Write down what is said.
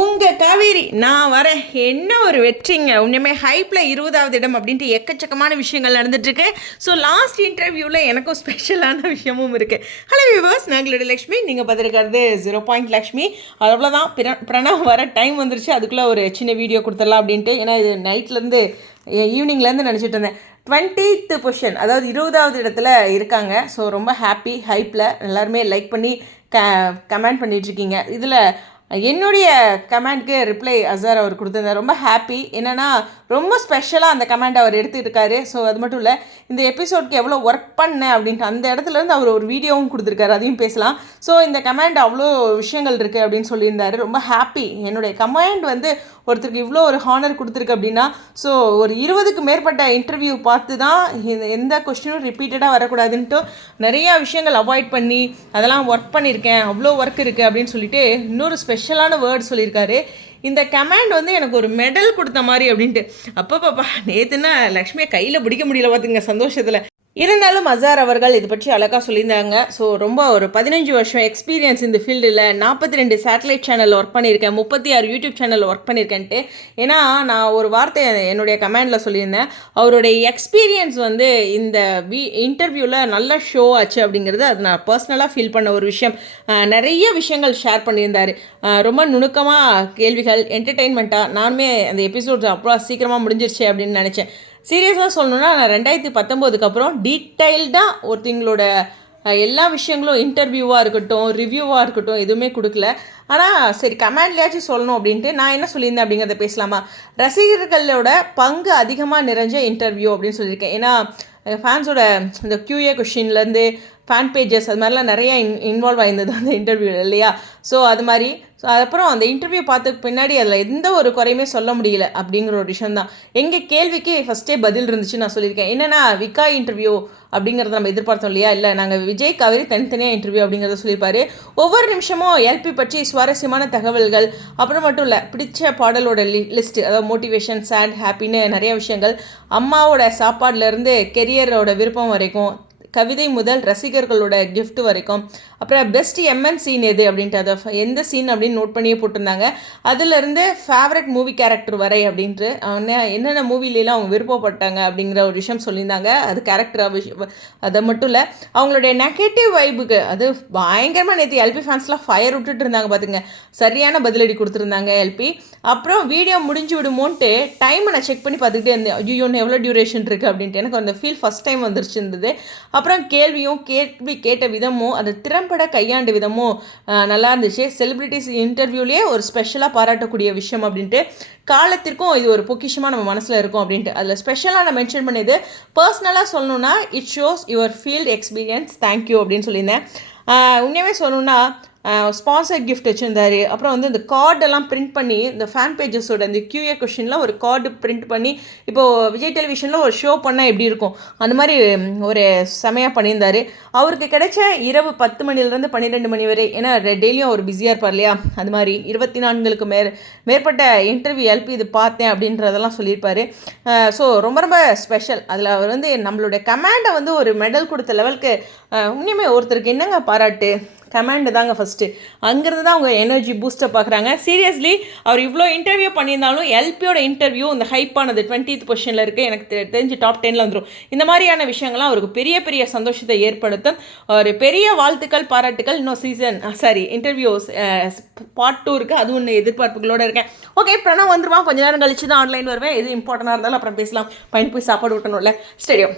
உங்கள் காவேரி நான் வரேன் என்ன ஒரு வெற்றிங்க? உண்மையுமே ஹைப்பில் இருபதாவது இடம் அப்படின்ட்டு எக்கச்சக்கமான விஷயங்கள் நடந்துட்டுருக்கு. ஸோ லாஸ்ட் இன்டர்வியூவில் எனக்கும் ஸ்பெஷலான விஷயமும் இருக்குது ஹலோ வியூவர்ஸ் நாங்களோட லக்ஷ்மி. நீங்கள் பார்த்துருக்கிறது ஜீரோ பாயிண்ட் லக்ஷ்மி. அவ்வளோதான் பிர பிரணவ் வர டைம் வந்துருச்சு. அதுக்குள்ளே ஒரு சின்ன வீடியோ கொடுத்துடலாம் அப்படின்ட்டு. ஏன்னா இது நைட்லேருந்து ஈவினிங்லேருந்து நினச்சிட்டு இருந்தேன். டுவெண்ட்டித்து பொசிஷன் அதாவது இருபதாவது இடத்துல இருக்காங்க. ஸோ ரொம்ப ஹாப்பி ஹைப்பில் எல்லாருமே லைக் பண்ணி க கமெண்ட் பண்ணிகிட்ருக்கீங்க இதில் என்னுடைய கமெண்ட்க்கு ரிப்ளை அசார் அவர் கொடுத்துருந்தார். ரொம்ப ஹாப்பி என்னென்னா ரொம்ப ஸ்பெஷலாக அந்த கமெண்ட் அவர் எடுத்துருக்காரு ஸோ அது மட்டும் இல்லை இந்த எபிசோட்க்கு எவ்வளோ ஒர்க் பண்ணேன் அப்படின்ட்டு அந்த இடத்துலேருந்து அவர் ஒரு வீடியோவும் கொடுத்துருக்காரு. அதையும் பேசலாம். ஸோ இந்த கமெண்ட் அவ்வளோ விஷயங்கள் இருக்குது அப்படின்னு சொல்லியிருந்தாரு. ரொம்ப ஹாப்பி என்னுடைய கமெண்ட் வந்து ஒருத்தருக்கு இவ்வளோ ஒரு ஹானர் கொடுத்துருக்கு அப்படின்னா ஸோ ஒரு இருபதுக்கு மேற்பட்ட இன்டர்வியூ பார்த்து தான் எந்த கொஸ்டினும் ரிப்பீட்டடாக வரக்கூடாதுன்ட்டு நிறையா விஷயங்கள் அவாய்ட் பண்ணி அதெல்லாம் ஒர்க் பண்ணியிருக்கேன். அவ்வளோ ஒர்க் இருக்குது அப்படின்னு சொல்லிட்டு இன்னொரு ஸ்பெஷல் ஸ்பெஷலான வேர்ட் சொல்லியிருக்காரு. இந்த கமாண்ட் வந்து எனக்கு ஒரு மெடல் கொடுத்த மாதிரி அப்படின்ட்டு. அப்போ பாப்பா நேற்றுன்னா லக்ஷ்மியை கையில் பிடிக்க முடியல பார்த்துங்க சந்தோஷத்தில். இருந்தாலும் அசார் அவர்கள் இது பற்றி அழகாக சொல்லியிருந்தாங்க. ஸோ ரொம்ப ஒரு பதினஞ்சு வருஷம் எக்ஸ்பீரியன்ஸ் இந்த ஃபீல்டில் நாற்பத்தி ரெண்டு சேட்டலைட் சேனலில் ஒர்க் பண்ணியிருக்கேன். முப்பத்தி ஆறு யூடியூப் சேனலில் ஒர்க் பண்ணியிருக்கேன்ட்டு. ஏன்னா நான் ஒரு வார்த்தை என்னுடைய கமெண்டில் சொல்லியிருந்தேன். அவருடைய எக்ஸ்பீரியன்ஸ் வந்து இந்த வி இன்டர்வியூவில் நல்ல ஷோ ஆச்சு அப்படிங்கிறது அது நான் பர்சனலாக ஃபீல் பண்ண ஒரு விஷயம். நிறைய விஷயங்கள் ஷேர் பண்ணியிருந்தார். ரொம்ப நுணுக்கமாக கேள்விகள் என்டர்டெயின்மெண்ட்டாக நானுமே அந்த எபிசோட்ஸ் அப்புறம் சீக்கிரமாக முடிஞ்சிருச்சு அப்படின்னு நினச்சேன். சீரியஸாக சொல்லணுன்னா நான் ரெண்டாயிரத்தி பத்தொம்போதுக்கு அப்புறம் டீட்டெயில்டாக ஒருத்தங்களோட எல்லா விஷயங்களும் இன்டர்வியூவாக இருக்கட்டும் ரிவ்யூவாக இருக்கட்டும் எதுவுமே கொடுக்கல. ஆனால் சரி கமெண்ட்லேயாச்சும் சொல்லணும் அப்படின்ட்டு நான் என்ன சொல்லியிருந்தேன் அப்படிங்கிறத பேசலாமா? ரசிகர்களோட பங்கு அதிகமாக நிறைஞ்ச இன்டர்வியூ அப்படின்னு சொல்லியிருக்கேன். ஏன்னா ஃபேன்ஸோட இந்த கியூஏ கொஷின்லேருந்து ஃபேன் பேஜஸ் அது மாதிரிலாம் நிறைய இன் இன்வால்வ் ஆயிருந்தது அந்த இன்டர்வியூ இல்லையா? ஸோ அது மாதிரி ஸோ அப்புறம் அந்த இன்டர்வியூ பார்த்ததுக்கு பின்னாடி அதில் எந்த ஒரு குறையுமே சொல்ல முடியல அப்படிங்கிற ஒரு விஷயம் தான். எங்கள் கேள்விக்கு ஃபஸ்ட்டே பதில் இருந்துச்சு நான் சொல்லியிருக்கேன். என்னென்னா விக்கா இன்டர்வியூ அப்படிங்கிறத நம்ம எதிர்பார்த்தோம் இல்லையா? இல்லை நாங்கள் விஜய் காவேரி தனித்தனியாக இன்டர்வியூ அப்படிங்கிறத சொல்லியிருப்பாரு. ஒவ்வொரு நிமிஷமும் எல்பி பற்றி சுவாரஸ்யமான தகவல்கள் அப்புறம் மட்டும் இல்லை பிடிச்ச பாடலோட லி லிஸ்ட்டு அதாவது மோட்டிவேஷன் சேட் ஹாப்பின்னு நிறைய விஷயங்கள் அம்மாவோட சாப்பாடுலேருந்து கெரியரோட விருப்பம் வரைக்கும் கவிதை முதல் ரசிகர்களோட கிஃப்ட் வரைக்கும். அப்புறம் பெஸ்ட் எம்என் சீன் எது அப்படின்ட்டு அதை எந்த சீன் அப்படின்னு நோட் பண்ணியே போட்டிருந்தாங்க. அதுலேருந்து ஃபேவரட் மூவி கேரக்டர் வரை அப்படின்ட்டு என்னென்ன மூவிலலாம் அவங்க விருப்பப்பட்டாங்க அப்படிங்கிற ஒரு விஷயம் சொல்லியிருந்தாங்க. அது கேரக்டராக விஷயம் அதை மட்டும் இல்லை அவங்களுடைய நெகட்டிவ் வைபுக்கு அது பயங்கரமாக நேற்று எல்பி ஃபேன்ஸ்லாம் ஃபயர் விட்டுட்டு இருந்தாங்க பார்த்துங்க சரியான பதிலடி கொடுத்துருந்தாங்க எல்பி அப்புறம் வீடியோ முடிஞ்சு விடுமோன்ட்டு டைமை நான் செக் பண்ணி பார்த்துக்கிட்டே இருந்தேன். ஐயோ எவ்வளோ டியூரேஷன் இருக்குது அப்படின்ட்டு. எனக்கு அந்த ஃபீல் ஃபஸ்ட் டைம் வந்துருச்சு இருந்தது. அப்புறம் கேள்வியும் கேள்வி கேட்ட விதமும் அந்த திறம்பட கையாண்ட விதமும் நல்லா இருந்துச்சு. செலிபிரிட்டிஸ் இன்டர்வியூலேயே ஒரு ஸ்பெஷலாக பாராட்டக்கூடிய விஷயம் அப்படின்ட்டு காலத்திற்கும் இது ஒரு பொக்கிஷமாக நம்ம மனசில் இருக்கும் அப்படின்ட்டு. அதில் ஸ்பெஷலாக நான் மென்ஷன் பண்ணியது பர்சனலாக சொல்லணும்னா it shows your field experience thank you அப்படின்னு சொல்லியிருந்தேன். உண்மையாகவே சொல்லணும்னா ஸ்பான்சர் கிஃப்ட் வச்சுருந்தாரு. அப்புறம் வந்து இந்த கார்டெல்லாம் பிரிண்ட் பண்ணி இந்த ஃபேன் பேஜஸோட இந்த கியூஏ கொஷின்லாம் ஒரு கார்டு பிரிண்ட் பண்ணி இப்போது விஜய் டெலிவிஷனில் ஒரு ஷோ பண்ணால் எப்படி இருக்கும்? அந்த மாதிரி ஒரு செமையாக பண்ணியிருந்தார். அவருக்கு கிடைச்ச இரவு பத்து மணிலேருந்து பன்னிரெண்டு மணி வரை ஏன்னா டெய்லியும் அவர் பிஸியாக இருப்பார் இல்லையா? அது மாதிரி இருபத்தி நான்குக்கு மேற் மேற்பட்ட இன்டர்வியூ எல்பி இது பார்த்தேன் அப்படின்றதெல்லாம் சொல்லியிருப்பார். ஸோ ரொம்ப ரொம்ப ஸ்பெஷல் அதில் அவர் வந்து நம்மளுடைய கமாண்டை வந்து ஒரு மெடல் கொடுத்த லெவலுக்கு உண்மையுமே ஒருத்தருக்கு என்னங்க பாராட்டு? கமாண்டு தாங்க ஃபஸ்ட்டு அங்கேருந்து தான் அவங்க எனர்ஜி பூஸ்டப் பார்க்குறாங்க சீரியஸ்லி அவர் இவ்வளோ இன்டர்வியூ பண்ணியிருந்தாலும் எல்பியோட இன்டர்வியூ இந்த ஹைப்பானது டுவெண்ட்டித் பொசிஷனில் இருக்குது எனக்கு தெ- தெரிஞ்சு டாப் டெனில் வந்துடும் இந்த மாதிரியான விஷயங்கள்லாம் அவருக்கு பெரிய பெரிய சந்தோஷத்தை ஏற்படுத்தும். ஒரு பெரிய வாழ்த்துக்கள் பாராட்டுக்கள். இன்னும் season sorry interviews part two இருக்குது அது ஒன்று எதிர்பார்ப்புகளோடு இருக்கேன். ஓகே பிரணவ் வந்துருவான். கொஞ்ச நேரம் கழிச்சு தான் ஆன்லைன் வருவேன். எது இம்பார்ட்டண்டாக இருந்தாலும் அப்புறம் பேசலாம். பயன் போய் சாப்பாடு ஊட்டணும்ல. ஸ்டேடியம்